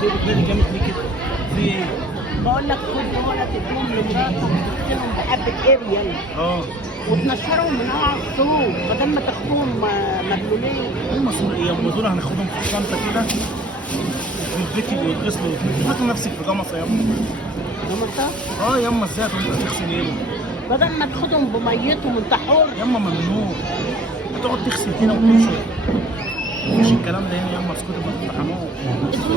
في بتنادي جامد ليه كده؟ في ايه؟ بقول لك خد ولا تديهم لمراتك وتغسلهم بحبه اريال وتنشرهم من على السوق بدل ما تاخدوهم مبلولين. هم دول هناخدهم في الشنطه كده ويتبكي ويتغسلوا. فاكر نفسك في جمصه يا اما؟ جمصه؟ يا اما ازاي هتقوم تغسل ايه؟ بدل ما تاخدهم بميتهم انت حر. يا اما ممنوع هتقعد تغسل هنا وتنشر. مفيش الكلام ده هنا يا اما اسكتوا بقى امتحانات.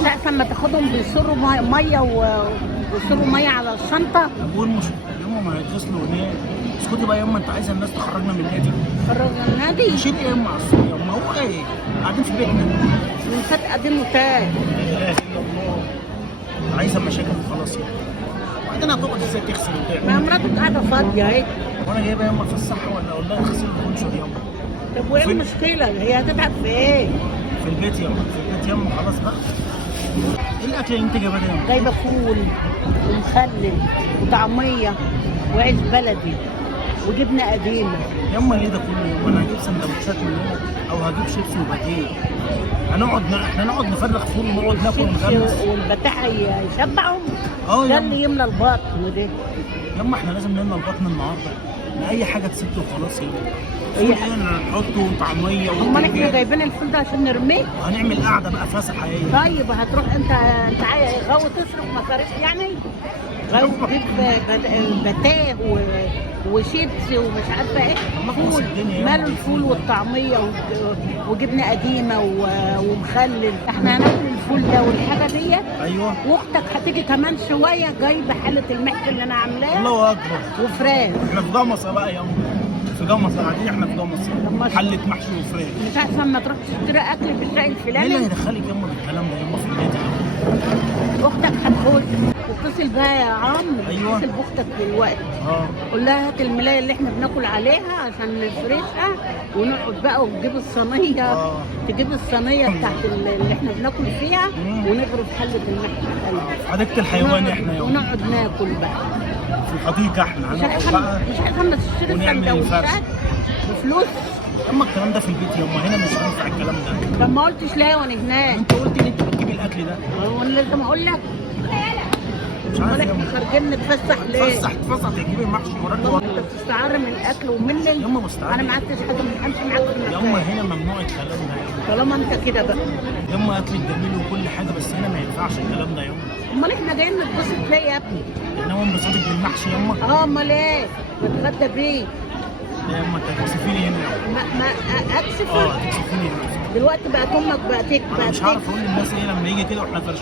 لا احسن ما تاخدهم بيصروا ميه ويصروا ميه على الشنطه. بقول مش يا اما ما هيتغسلوا هناك. اسكتي بقى يا اما، انت عايزه الناس تخرجنا من النادي؟ خرجنا من النادي؟ شيل ايه يا اما على السوق يا اما؟ هو ايه؟ قاعدين في بيتنا من فات قاعدين وتاه. لا اله الا الله. عايزه مشاكل وخلاص يعني. وبعدين هتقعد ازاي تغسل وتعمل؟ ما مراتك قاعده فاضيه اهي. وانا جايبه ياما في الصحه ولا اقول لها اغسلي وانشر ياما؟ طب وايه المشكله؟ هي هتتعب في ايه؟ في البيت ياما، في البيت ياما خلاص بقى. ايه الاكل اللي انت جايباه ده ياما؟ جايبه فول ومخلل وطعميه وعيش بلدي وجبنه قديمه. ياما ليه ده كله ياما؟ انا هجيب سندوتشات من هنا او هجيب شيبسي وباتيه. احنا نقعد نفرغ فول ونقعد ناكل ونغمس. والبتاع يشبعهم؟ ده ده اللي يملى البطن وده. ياما احنا لازم نملى البطن النهارده. اي حاجه تسد وخلاص ياما. فول ايه نحطه وطعميه امال احنا جايبين الفول ده عشان نرميه؟ هنعمل قعده بقى فسحه ايه؟ طيب هتروح انت عايز غاوي تصرف مصاريف يعني؟ غاوي تجيب بتاه وشيبسي ومش عارفه ايه. فول ماله الفول والطعميه وجبنه قديمه ومخلل. احنا هناكل الفول ده والحاجه ديت. ايوه. واختك هتيجي كمان شويه جايبه حله المحشي اللي انا عاملاه. الله اكبر. وفراخ. احنا في جمصه بقى ياما. في جمصه قاعدين احنا في جمصه. حله محشي وفراخ. مش احسن ما تروح تشتري اكل في الشارع الفلاني؟ ايه اللي هيدخلك ياما بالكلام ده ياما في النادي؟ اختك هتخش. اتصل بقى يا عم. ايوه. اتصل باختك دلوقتي. قول لها هات الملايه اللي احنا بناكل عليها عشان نفرشها ونقعد بقى وتجيب الصينيه. تجيب الصينيه بتاعت اللي احنا بناكل فيها ونغرف حله المحشي. حديقه الحيوان احنا يوم. ونقعد ناكل بقى في الحديقه احنا هنقعد بقى. مش عايزين بس تشتري سندوتشات بفلوس. اما الكلام ده في البيت ياما، هنا مش هينفع الكلام ده. طب ما قلتش ليه وانا هناك؟ انت قلت ان انت بتجيبي الاكل ده. وانا لازم اقول لك؟ مش عارف احنا خارجين نتفسح ليه؟ تفسح تجيبي المحشي مرات. انت بتستعر من الاكل ومني. ياما مستعر. انا ما عدتش حد امشي معاك في المكان. ياما هنا ممنوع الكلام ده. طالما انت كده بقى. ياما اكل جميل وكل حاجه بس هنا ما ينفعش الكلام ده ياما. امال احنا جايين نتبسط ليه يا ابني؟ احنا هو انبساطك بالمحشي ياما. امال ايه؟ نتغدى بيه. لا ياما انت هتكسفيني هنا ياما. ما اكسف. هتكسفيني هنا. دلوقتي بقت امك بقت انا مش عارف اقول للناس ايه لما يجي كده واحنا فرشين.